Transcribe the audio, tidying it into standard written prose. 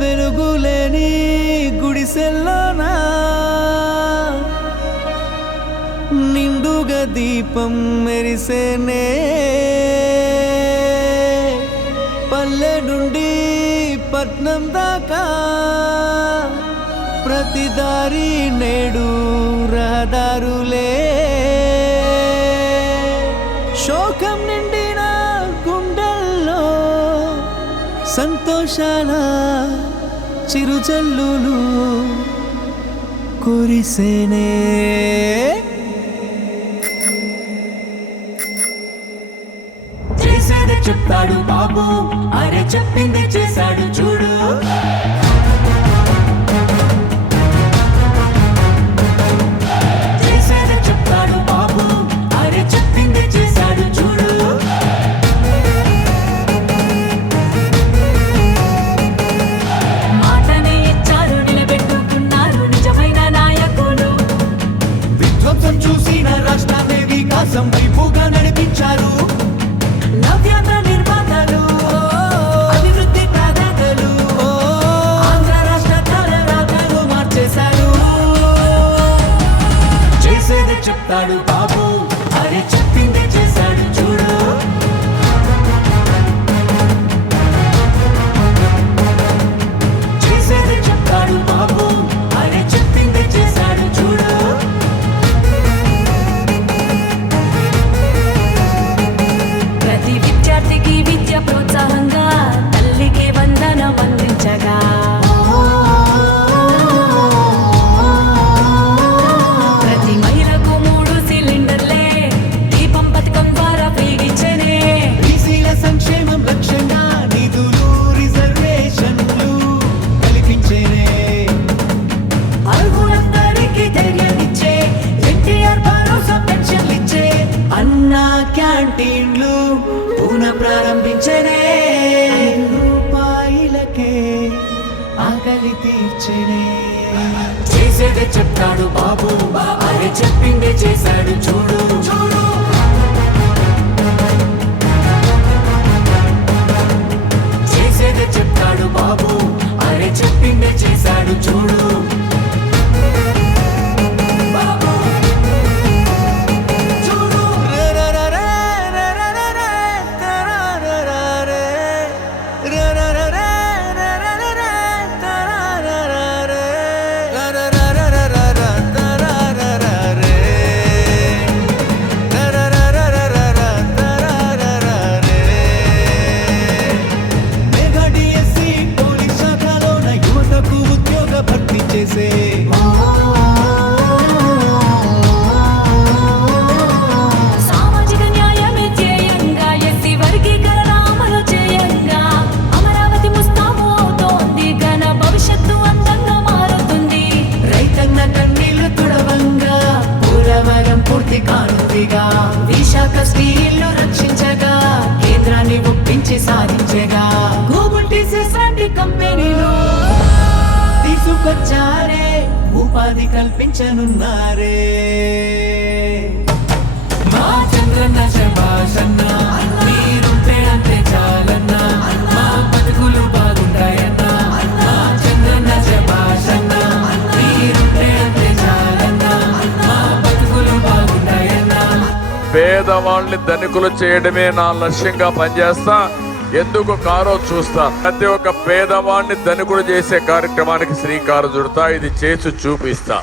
వెలుగులేని గుడిసెల్లోనా నిండుగా దీపం మెరిసేనే పల్లె నుండి పట్నం దాకా ప్రతి దారి నేడు రహదారులే శోకం నిండిన గుండెల్లో సంతోషాల చిరుజల్లులు కురిసేనే చేసేది చెప్తాడు బాబు, అరే చెప్పింది చేశాడు చూడు. చేసేది చెప్తాడు బాబు, అరే చెప్పింది చేశాడు చూడు. మాటనే ఇచ్చారు, నిలబెట్టుకున్నారు నిజమైన నాయకులు. విధ్వంసం చూసిన రాష్ట్రాన్ని వికాసం వైపుగా నడిపించారు. నవ్యాంధ్ర నిర్మాతలు, అభివృద్ధి ప్రదాతలు, ఆంధ్ర రాష్ట్ర తలరాతలు మార్చేశారు. చేసేది చెప్తాడు బాబు, అరే చెప్పింది చేశాడు చూడు. చేసేది చెప్తాడు బాబు, అరే చెప్పింది చేశాడు చూడు. ప్రతి విద్యార్థికి విద్య ప్రోత్సాహంగా తల్లికి వందనం అందించగా, ప్రతి మహిళకు 3 సిలిండర్లే దీపం పథకం ద్వారా ఫ్రీగిచ్చనే. బీసీల సంక్షేమం లక్ష్యంగా నిధులు రిజర్వేషన్లు కల్పించేనే. అర్హులందరికీ ధైర్యాన్నిచ్చే ఎన్టీఆర్ భరోసా పెన్షన్లిచ్చే. అన్నా క్యాంటీన్లు పునః ప్రారంభించనే. రూపాయలకే ఆకలి తీర్చనే. చేసేదే చెప్తాడు బాబు, అరే చెప్పిందే చేశాడు చూడు. చేసేదే చెప్తాడు బాబు, అరే చెప్పిందే చేశాడు చూడు. మెగా డిఎస్సి పోలీస్ శాఖలోన యువతకు ఉద్యోగ భర్తీ చేసే. సామాజిక న్యాయమే ధ్యేయంగా ఎస్సీ వర్గీకరణ అమలు చేయంగా. అమరావతి ముస్తాబు అవుతోంది, ఘన భవిష్యత్తు అందంగా మారుతుంది. రైతన్న కన్నీళ్లు తుడవంగా పూలవరం పూర్తి కానుందిగా. విశాఖ స్టీల్ను రక్షించగా, కేంద్రాన్ని ఒప్పించి సాధించగా. గూగుల్ టీసీఎస్ లాంటి కంపెనీలు తీసుకొచ్చారే, ఉపాధి కల్పించనున్నారే. మా చంద్రన్న శభాషన్న, మీరుంటే అంతే చాలన్నా. మా బతుకులు బాగుంటాయన్నా. మా చంద్రన్న శభాషన్న, మీరుంటే అంతే చాలన్నా. మా బతుకులు బాగుంటాయన్నా. పేదవాళ్ళని ధనికులు చేయడమే నా లక్ష్యంగా పనిచేస్తా. ఎందుకు కారో చూస్తా. ప్రతి ఒక్క పేదవాడిని ధనికులు చేసే కార్యక్రమానికి శ్రీకారం చుడతా. ఇది చేసి చూపిస్తా.